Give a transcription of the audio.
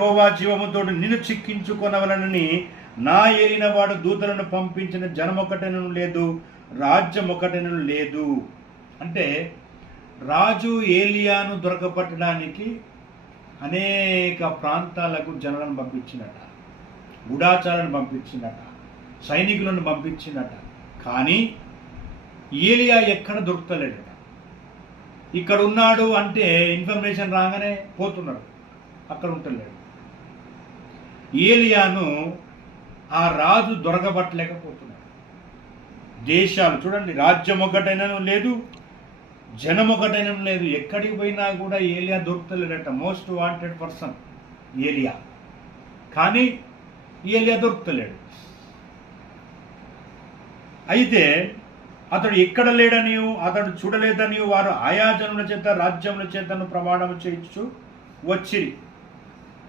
యెహోవా జీవముతోడు నిన్ను చిక్కించుకొనవలనని నా ఏలిన వాడు దూతలను పంపించిన జనమొకటెనను లేదు, రాజ్యమొకటెనను లేదు. అంటే రాజు ఏలియాను దొరకపట్టడానికి అనేక ప్రాంతాలకు జనాలను పంపించినట, గూఢాచారాలను పంపించినట, సైనికులను పంపించినట. కానీ ఏలియా ఎక్కడ దొరుకుతలేడట. ఇక్కడ ఉన్నాడు అంటే ఇన్ఫర్మేషన్ రాగానే పోతున్నాడు, అక్కడ ఉంటలేడు. ఏలియాను ఆ రాజు దొరకబట్టలేకపోతున్నాడు. దేశాలు చూడండి, రాజ్యం ఒకటైనను లేదు, జనం ఒకటైనను లేదు. ఎక్కడికి పోయినా కూడా ఏలియా దొరుకుతలేడట. మోస్ట్ వాంటెడ్ పర్సన్ ఏలియా, కానీ ఏలియా దొరుకుతలేడు. అయితే అతడు ఎక్కడ లేడని, అతడు చూడలేదని వారు ఆయా జనుల చేత రాజ్యముల చేతను ప్రమాణం చేయించు వచ్చిరి.